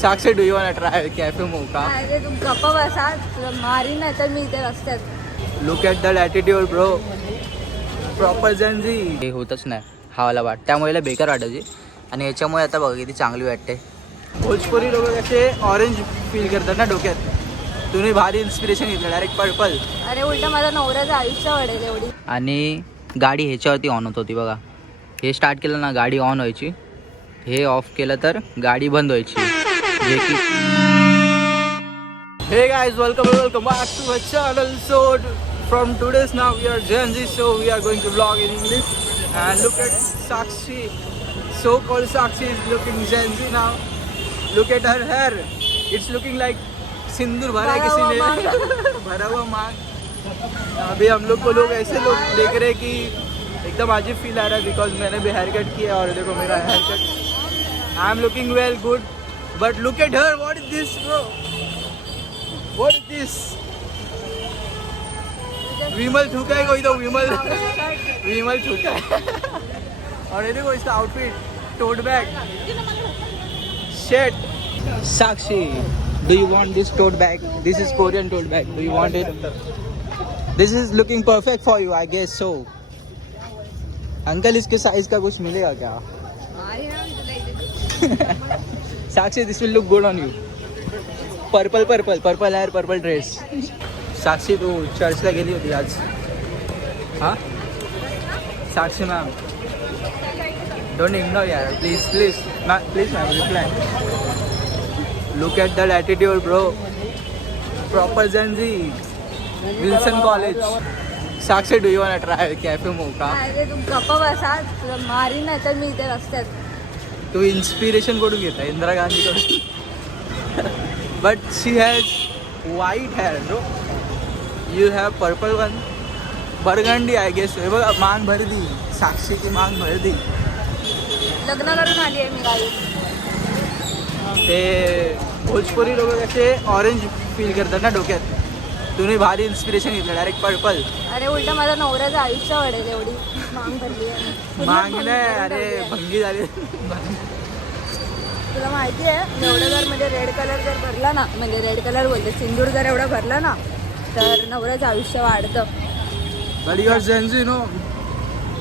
Sakshi do you want try cafe mocha अरे तू गप्पा बसा तुला मारी नाही तर मी इथे रस्त्यात. Look at the attitude bro proper Gen Z हे होतच नाही हवाला वाट. त्यामुळे बेकार वाटायची आणि याच्यामुळे आता बघा किती चांगली वाटते. भोजपुरी लोक कसे ऑरेंज फील करतात ना डोक्यात. तुम्ही भारी इन्स्पिरेशन घेतलं डायरेक्ट पर्पल अरे उलट माझ्या नवऱ्याचं आयुष्य वाढेल एवढी. आणि गाडी ह्याच्यावरती ऑन होत होती बघा. हे स्टार्ट केलं ना गाडी ऑन व्हायची. हे ऑफ केलं तर गाडी बंद व्हायची. जे की हे guys welcome welcome back to a channel so from today's now we are Gen Z so we are going to blog in English and look at Sakshi so called Sakshi is looking Gen Z now look at her hair it's looking like सिंदूर भरा है भरा हुआ किसी ने भरा हुआ मांग अभी हम लोग को लोग ऐसे लोग देख रहे हैं कि एकदम अजीब फील आ रहा है बिकॉज मैंने भी हेयर कट किया और देखो मेरा haircut I am looking well good but look at her what is this bro what is this Vimal ठुका है कोई तो विमल विमल ठुका है और ये देखो इसका outfit tote bag Shet Sakshi do you want this tote bag this is korean tote bag do you want it this is looking perfect for you i guess so uncle इसके साइज का कुछ मिलेगा क्या Sakshi this will look good on you purple purple purple hair purple dress Sakshi तू चर्चला गेली होती आज. हां? साक्षी मॅम डोंट इग्नोर यार. Please please ma'am please ma'am reply look at that attitude bro proper Gen Z Wilson college Sakshi do you want try cafe mocha तू गप्पा बसा. मारी नाही तर मी इथे रस्त्यात. तू इन्स्पिरेशनकडून घेता Indira गांधीकडून. But she has white hair no you have purple one burgundy I guess हे बघा मांग भरली साक्षीची मांग भरली लग्न करून आली आहे मी गावी ते भोजपुरी लोक कसे ऑरेंज फील करतात ना डोक्यात. तुम्ही भारी इन्स्पिरेशन घेतलं डायरेक्ट पर्पल अरे उलट माझ्या नवऱ्याचं आयुष्य वाढेल एवढी. मांग भरली आहे. मांग नाही अरे भंगी झाली. तुला माहिती आहे एवढं जर म्हणजे रेड कलर जर भरला ना म्हणजे रेड कलर बोलते सिंदूर जर एवढं भरलं ना तर नवऱ्याचं आयुष्य वाढतं. But your Gen Z no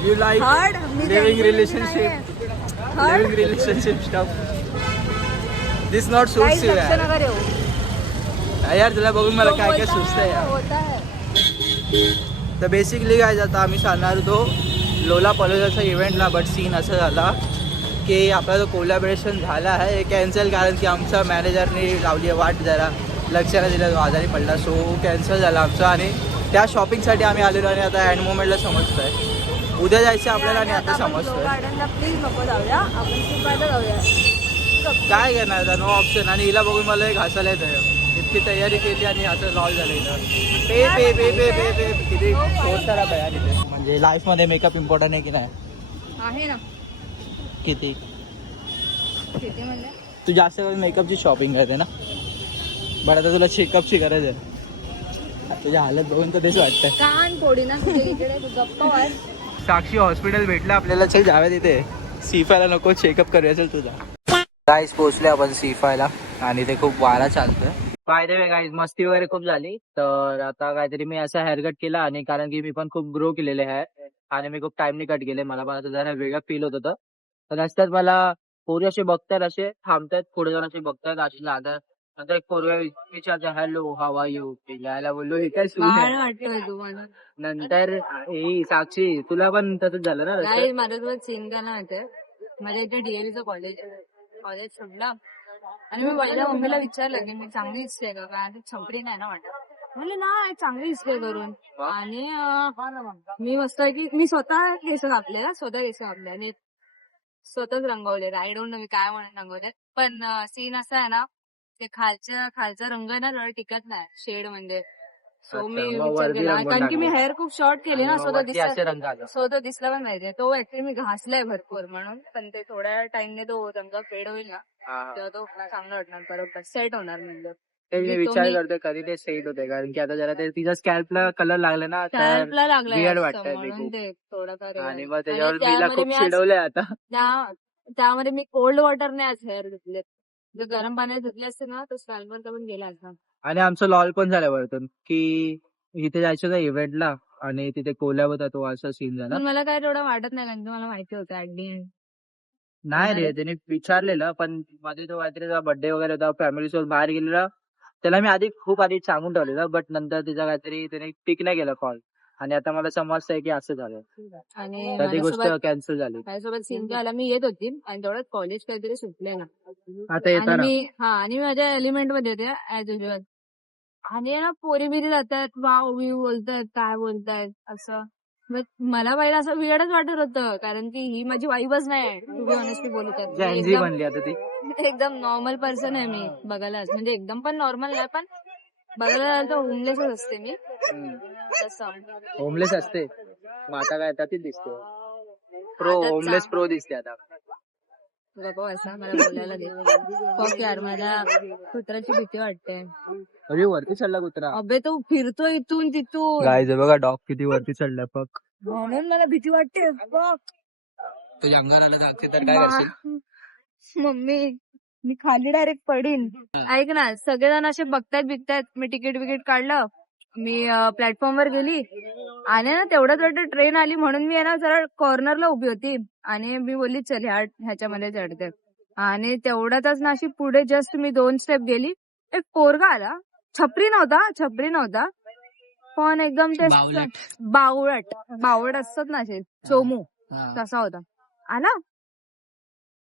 you like Hard? Me living Gen Z relationship Hard? Living relationship stuff this not काही सूट्स यू लक्ष यार नका देऊ. यार तुला बघून मला काय काय सुचतंय यार. तर बेसिकली काय जातं आम्ही सांगणार होतो लोला पलोजाच्या इव्हेंटला बट सीन असं झाला की आपला जो कोलॅबरेशन झाला आहे हे कॅन्सल कारण की आमच्या मॅनेजरने लावली आहे वाट जरा. लक्ष नाही दिलं तो आजारी पडला. सो कॅन्सल झाला आमचं आणि त्या शॉपिंगसाठी आम्ही आलेलो आणि आता अँड मोमेंटला समजतोय. उद्या जायचं आपल्याला आणि आता जाऊया. काय करणार आता? नो ऑप्शन आणि हिला बघून मला एक हसायला येतं इतकी तयारी केली आणि असं लॉल झालं इथं. पे पे पे पे पे पे. किती बयान इथे म्हणजे लाईफमध्ये मेकअप इम्पॉर्टंट आहे की नाही? आहे ना. किती? किती म्हणजे? तू जास्त करून मेकअपची शॉपिंग करते ना? बरं आता तुला चेकअपची गरज आहे. तुझ्या हालत बघून तर तेच वाटतंय. कान पोडी ना तुझ्या इकडे तू गप्पा वाट साक्षी हॉस्पिटल भेटलं आपल्याला. चल जाव्या तिथे. सीफायला नको चेकअप करूया चल तुझा. गाईज पोहोचले आपण सीफायला आणि ते खूप वारा चालतोय. बाय द वे गाईज मस्ती वगैरे खूप झाली. तर आता काहीतरी मी असा हेअरकट केला आणि कारण की मी पण खूप ग्रो केलेले आहे. आणि मी खूप टाइमनी कट केले. मला पण आता जरा वेगळं फील होत होतं. तर रस्त्यात मला पोरी असे बघतात असे थांबतात पुढे जाऊन असे बघतात. असे लादर नंतर एक पोरगा विचारते हॅलो हाव यू यायला बोललो हे काय सुरू नंतर ए साक्षी तुला पण तसंच झालं ना माझ्यासोबत सीन काय माहितीये माझ्या इथे डीएलचं कॉलेज कॉलेज सोडलं. आणि मी माझ्या मम्मीला विचारलं की मी चांगली दिसते का? काय छपरी नाही ना वाटत. म्हणले नाही चांगली दिसते करून. आणि मी मस्त की मी स्वतः केस कापले ना, स्वतः केस कापले आणि स्वतःच रंगवले आय डोंट नो मी काय म्हणून रंगवले पण सीन असा आहे ना ते खालच्या खालचा रंग आहे ना जरा टिकत नाही. शेड म्हणजे सो मी विचार केला. कारण की मी. हेअर खूप शॉर्ट केले ना स्वतः आले. स्वतः दिसला पण माहितीये तो ऍक्च्युली मी घासलाय भरपूर म्हणून. पण ते थोड्या टाइमने तो रंग फेड होईल ना. तेव्हा तो चांगला वाटणार बरोबर सेट होणार म्हणजे ते मी तो विचार करतोय कधी ते सेट होते कारण की आता जरा ते तिच्या स्कॅल्पला कलर लागले ना तर स्कॅल्पला लागलाय weird जास्त, वाटतंय ते म्हणून खूप. ते थोडाफार हे आणि. मग त्याच्यावर आणि मीला त्यामध्ये खूप मी आज- चिडवलंय आता. त्या- त्यामध्ये मी कोल्ड वॉटरने आज हेअर धुतले जर गरम पाण्यात धुतले असते ना तर स्टालवर पण गेला असता आणि आमचं लॉल पण झालं वरतून की इथे जायचं होतं इव्हेंटला आणि तिथे कोल्याब होता तो असा सीन झाला. पण मला काय तेवढं वाटत नाही कारण की मला माहिती होतं ऍटली नाही रे त्याने विचारलेलं पण मध्ये तो काहीतरी बर्थडे वगैरे होता फॅमिली सोबत बाहेर गेलेला. त्याला मी आधी खूप आधी सांगून ठेवलेलं बट नंतर तिचा काहीतरी त्याने पिक नाही केला कॉल आणि आता मला समजतंय की असं झालं. आणि तर ती गोष्ट माझ्यासोबत कॅन्सल झाली. माझ्यासोबत सीन झाला मी येत होती आणि तेवढ्यात कॉलेज काहीतरी सुटले ना. आता आणि येताना मी हा आणि मी माझ्या एलिमेंटमध्ये होते ऍज युजल आणि ना पोरी बिरी जातात वाव व्यू बोलतायत काय बोलतायत? असं. मग मला पहिला असं वियडच वाटत होतं कारण की ही माझी वाईबच नाही टू बी ऑनेस्टली बोलू तर. मी जॅनजी एकदम- बनली आता ती. एकदम नॉर्मल पर्सन आहे मी बघायला म्हणजे एकदम पण नॉर्मल नाही पण बघायला गेलं तर होमलेसच असते मी. तसं होमलेस असते. मग आता काय आता ती दिसते. प्रो आता होमलेस प्रो दिसते आता. बसा मला बोलायला दे फक यार मला कुत्र्याची भीती वाटते. अरे वरती चढला कुत्रा. अबे तो फिरतो इथून तिथून. गाय बघा डॉग किती वरती चढला फक म्हणून मला भीती वाटते फक तुझ्या अंगावर आलं तर तर काय करशील? मम्मी मी खाली डायरेक्ट पडीन. ऐक ना सगळेजण असे बघतायत बिकतायत मी तिकीट बिकीट काढलं. मी प्लॅटफॉर्म वर गेली आणि ना तेवढ्याच वाटत ट्रेन आली म्हणून मी ना जरा कॉर्नरला उभी होती आणि मी बोलली चल ह्या ह्याच्यामध्ये चढते. आणि तेवढ्यातच ना अशी पुढे जस्ट मी दोन स्टेप गेली. एक पोरगा आला. छपरी नव्हता छपरी नव्हता. पण एकदम ते. बावळट बावळट असतात ना असे चोमू. तसा होता. आला.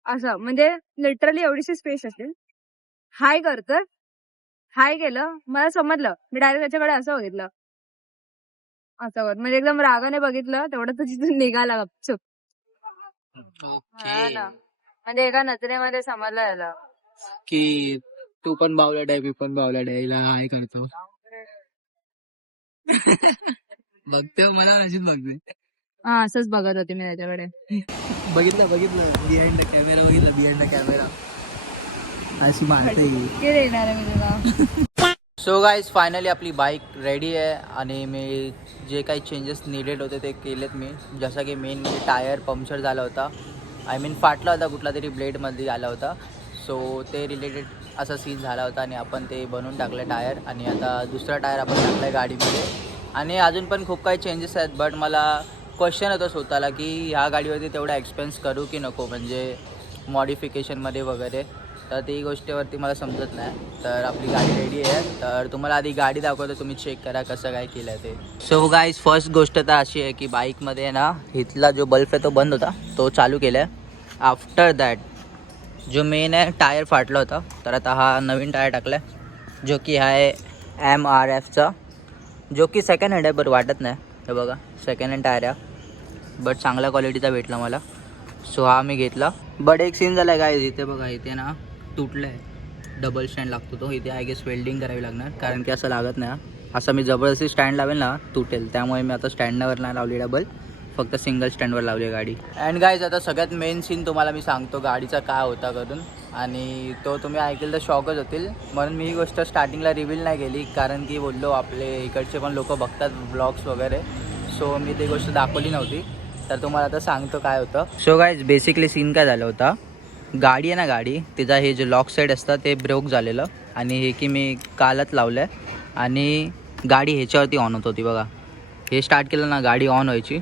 असं म्हणजे लिटरली एवढीशी स्पेस असेल. हाय करतोय हाय केलं. मला समजलं. मी डायरेक्ट त्याच्याकडे असं बघितलं. असं कर म्हणजे एकदम रागाने बघितलं तेवढं तो तिथून निघाला गपचूप. हा ना. म्हणजे एका नजरेमध्ये समजलं याला. की तू पण बावलट आहे मी पण बावलट आहे हिला हाय करतो. बघते हो, मला नशीब बघते. हा असंच बघत होते मी त्याच्याकडे. बघितलं बघितलं. बिहाइंड द कॅमेरा बघितलं बिहाइंड द कॅमेरा अशी मारते किती देणार आहे मी तुला. सो गाईज फायनली आपली बाईक रेडी आहे आणि मी जे काही चेंजेस निडेड होते ते केलेत मी. जसं की मेन म्हणजे टायर पंक्चर झाला होता. आय मीन फाटला होता कुठला तरी ब्लेडमध्ये आला होता. सो ते रिलेटेड असा सीन झाला होता आणि आपण ते बनवून टाकलं टायर आणि आता दुसरा टायर आपण टाकला आहे गाडीमध्ये. आणि अजून पण खूप काही चेंजेस आहेत बट मला क्वेश्चन होतं स्वतःला की ह्या गाडीवरती तेवढा एक्सपेन्स करू की नको? म्हणजे मॉडिफिकेशनमध्ये वगैरे. तर ती गोष्टीवरती मला समजत नाही. तर आपली गाडी रेडी आहे. तर तुम्हाला आधी गाडी दाखवतो तुम्ही चेक करा कसं काय केलं ते. सो गाईज फर्स्ट गोष्ट तर अशी आहे की बाईकमध्ये ना इथला जो बल्ब आहे तो बंद होता. तो चालू केला आहे आफ्टर दॅट जो मेन आहे टायर फाटला होता. तर आता हा नवीन टायर टाकला आहे जो की आहे एम आर एफचा जो की सेकंड हँड आहे बरं वाटत नाही. हे बघा सेकंड हँड टायर आहे. बट चांगल्या क्वालिटीचा भेटला मला. सो हा मी घेतला. बट एक सीन झाला आहे गाईज इथे बघा इथे ना तुटलं आहे डबल स्टँड लागतो तो. इथे आय गेस वेल्डिंग करावी लागणार. कारण की असं लागत नाही असं मी जबरदस्ती स्टँड लावेल ना तुटेल. त्यामुळे मी आता स्टँडवर नाही लावली डबल फक्त सिंगल स्टँडवर लावली आहे गाडी. अँड गाईज आता सगळ्यात मेन सीन तुम्हाला मी सांगतो गाडीचा काय होता करून. आणि तो तुम्ही ऐकेल तर शॉकच होतील. म्हणून मी ही गोष्ट स्टार्टिंगला रिव्हील नाही केली. कारण की बोललो आपले इकडचे पण लोक बघतात ब्लॉग्स वगैरे. सो मी ती गोष्ट दाखवली नव्हती. तर तुम्हाला आता सांगतो काय होतं. सो गाईज बेसिकली सीन काय झालं होता? गाडी आहे ना गाडी तिचा हे जे लॉक साईड असतं ते ब्रोक झालेलं आणि हे की मी कालच लावलं आहे आणि गाडी ह्याच्यावरती ऑन होत होती बघा. हे स्टार्ट केलं ना गाडी ऑन व्हायची.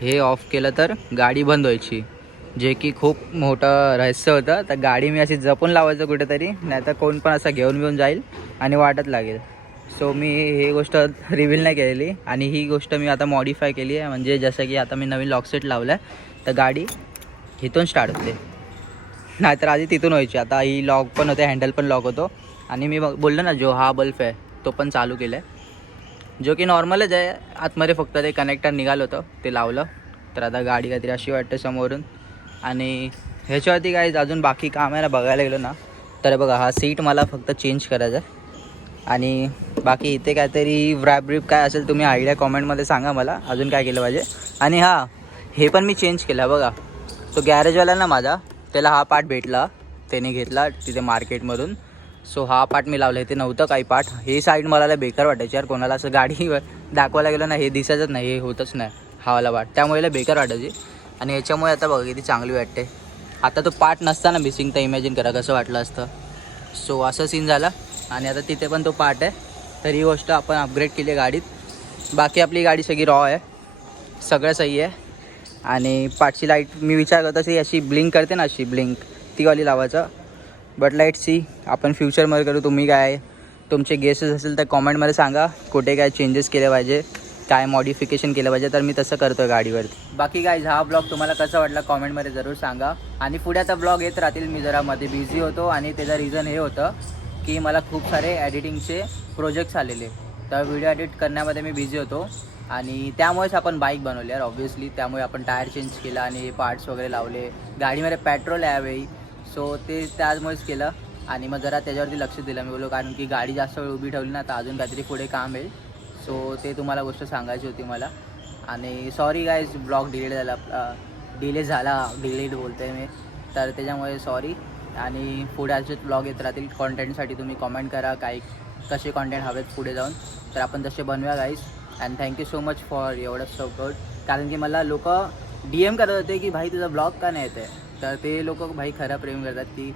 हे ऑफ केलं तर गाडी बंद व्हायची. जे की खूप मोठं रहस्य होतं. तर गाडी मी अशी जपून लावायचं कुठेतरी नाही तर कोण पण असं घेऊन घेऊन जाईल आणि वाटत लागेल. सो मी हे गोष्ट रिव्हील नाही केलेली आणि ही गोष्ट मी आता मॉडिफाय केली आहे. म्हणजे जसं की आता मी नवीन लॉकसेट लावलं आहे तर गाडी इथून स्टार्ट होते. नाहीतर आधी तिथून व्हायची. आता ही लॉक पण होते हँडल पण लॉक होतो. आणि मी बघ- बोललो ना जो हा बल्ब आहे तो पण चालू केला आहे जो की नॉर्मलच आहे आतमध्ये फक्त ते कनेक्टर निघालं होतं ते लावलं. तर आता गाडी काहीतरी अशी वाटते समोरून. आणि ह्याच्यावरती काही अजून बाकी काम आहे ना बघायला गेलो ना तर बघा हा सीट मला फक्त चेंज करायचा आहे. आणि बाकी इथे काहीतरी व्रॅप ब्रिप काय असेल तुम्ही आयडिया कॉमेंटमध्ये सांगा मला अजून काय केलं पाहिजे. आणि हां हे पण मी चेंज केलं बघा. तो गॅरेजवाला ना माझा त्याला हा पार्ट भेटला त्याने घेतला तिथे मार्केटमधून. सो हा पार्ट मी लावला. इथे नव्हतं काही पार्ट हे साईड मला बेकार वाटायची यार. कोणाला असं गाडीवर दाखवायला गेलं ना हे दिसायचंच नाही हे होतच नाही हावाला पार्ट त्यामुळे बेकार वाटायची. आणि याच्यामुळे आता बघा किती चांगली वाटते. आता तो पार्ट नसताना मिसिंग तर इमॅजिन करा कसं वाटलं असतं. सो असं सीन झाला. आणि आता तिथे पण तो पार्ट आहे. तर ही गोष्ट आपण अपग्रेड केली आहे गाडीत. बाकी आपली गाडी सगळी रॉ आहे. सगळं सही आहे. आणि पाठची लाइट मी विचार करतो अशी अशी ब्लिंक करते ना अशी ब्लिंक ती वाली लावायचं. बट लाइट सी आपण फ्युचरमध्ये करू. तुम्ही काय तुमचे गेसेस असेल तर कॉमेंटमध्ये सांगा. कुठे काय चेंजेस केले पाहिजे. काय मॉडिफिकेशन केलं पाहिजे. तर मी तसं करतो आहे गाडीवरती बाकी काय हा ब्लॉग तुम्हाला कसा वाटला कॉमेंटमध्ये जरूर सांगा. आणि पुढे आता ब्लॉग येत राहतील. मी जरा मध्ये बिझी होतो आणि त्याचं रिझन हे होतं की मला खूप सारे एडिटिंगचे प्रोजेक्ट्स आलेले. तर व्हिडिओ एडिट करण्यामध्ये मी बिझी होतो. आणि त्यामुळेच आपण बाईक बनवली यार ऑब्व्हियसली त्यामुळे आपण टायर चेंज केला आणि पार्ट्स वगैरे लावले. गाडीमध्ये पेट्रोल आहे यावेळी. सो ते त्यामुळेच केलं. आणि मग जरा त्याच्यावरती लक्ष दिलं. मी बोललो कारण की गाडी जास्त वेळ उभी ठेवली ना तर अजून काहीतरी पुढे काम येईल. सो ते तुम्हाला गोष्ट सांगायची होती मला. आणि सॉरी गाईज ब्लॉग डिलीट झाला. डिले झाला. डिलीट बोलते मी. तर त्याच्यामुळे सॉरी आणि पुढे असेच ब्लॉग येत राहतील. कॉन्टेंटसाठी तुम्ही कॉमेंट करा. काही कसे कॉन्टेंट हवेत पुढे जाऊन. तर आपण तसे बनवूया guys and thank you so much for एवढं सपोर्ट कारण की मला लोक डी एम करत होते की भाई तुझा ब्लॉग का नाही येते तर ते लोक भाई खरं प्रेम करतात की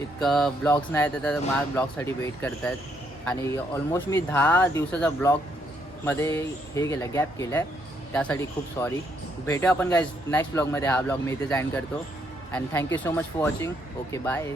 इतकं ब्लॉग्स नाही येतात तर मला ब्लॉगसाठी वेट करतात आणि ऑलमोस्ट मी दहा दिवसाचा ब्लॉगमध्ये हे केलं गॅप केलं आहे त्यासाठी खूप सॉरी भेटू आपण काय नेक्स्ट ब्लॉगमध्ये हा ब्लॉग मी इथे जॉईन करतो. And thank you so much for watching okay bye